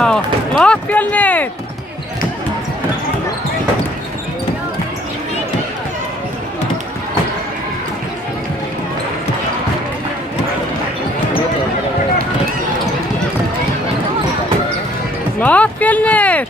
Já, flott Fjölnir! Flott Fjölnir!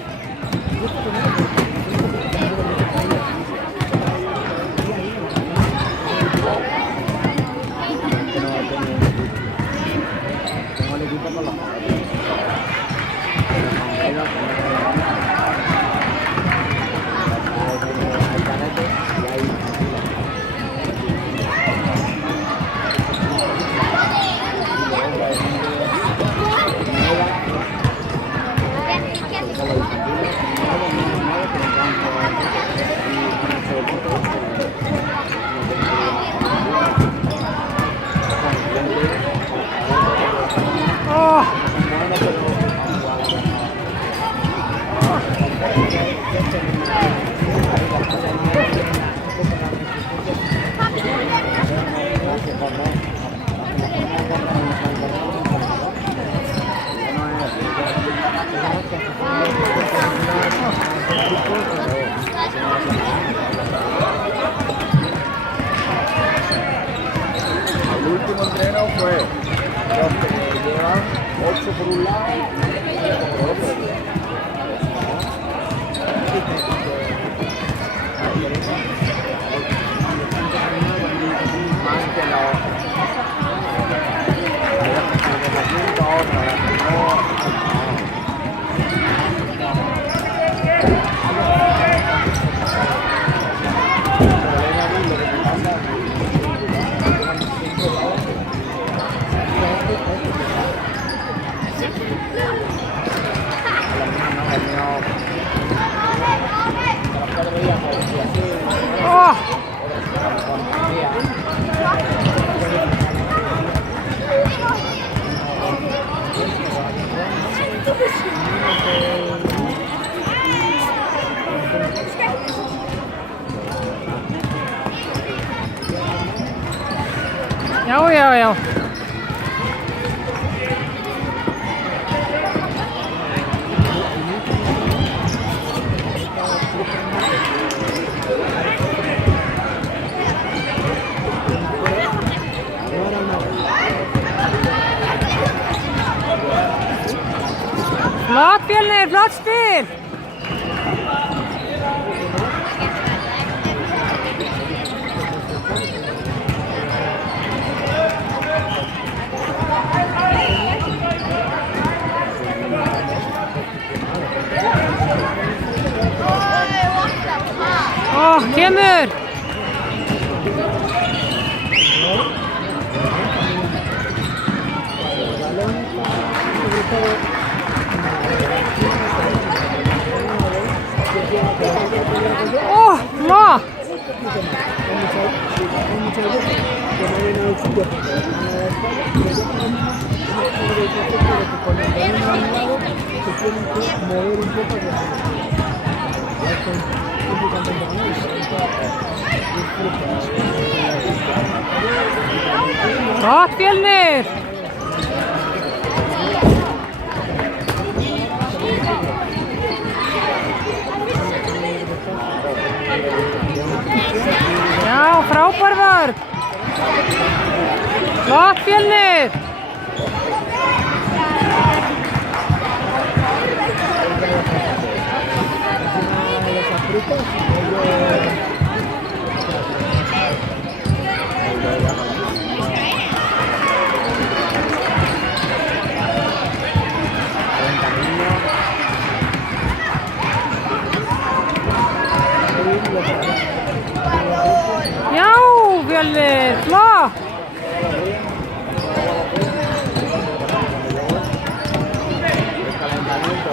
El último entreno fue llevan 8 por un lado y 7 por otro. Más que la otra. Já. Flott Fjölnir, flott spil! Kemur! Flott! Flott Fjölnir! Já, frábær vörn! Flott Fjölnir! Fjölnir, flott! El calentamiento.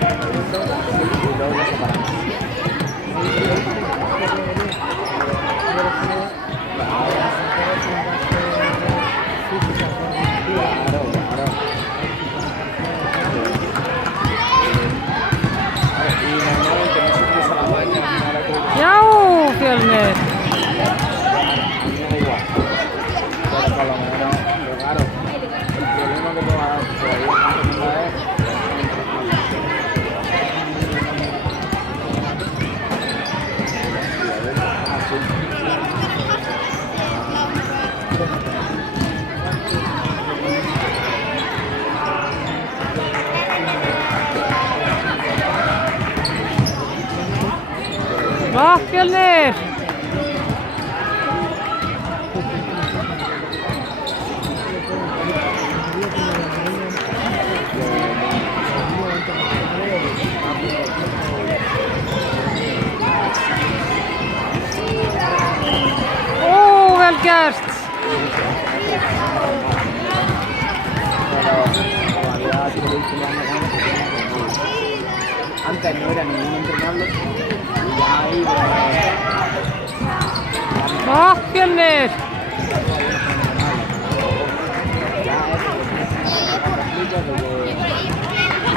30 minutos, y luego ya se paran. Claro, claro. Y normalmente no se empieza la baña, ahora que Já, Fjölnir. a mí me da igual. Pero por lo menos, pero claro, el problema que te va a dar todavía es Flott, Fjölnir. Ó, vel gert. pero todavía si lo viste ya no ganas, que tiene que antes no era ningún entrenable y ya ahí Flott, Fjölnir.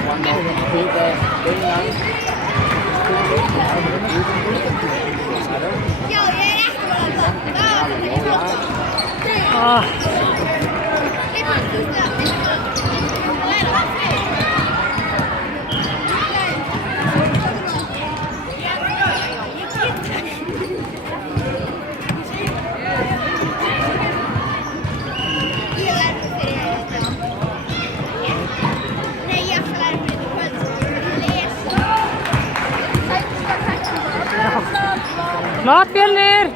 cuando piques vengan Ah, flott, Fjölnir.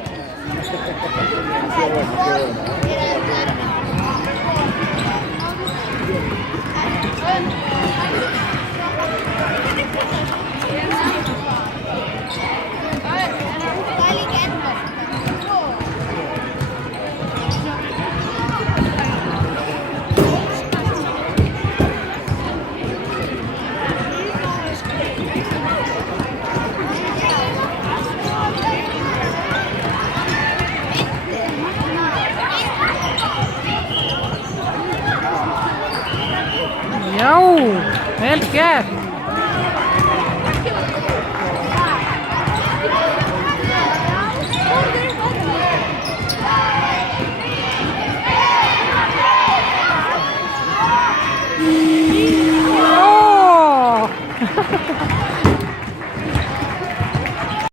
Já, vel gert.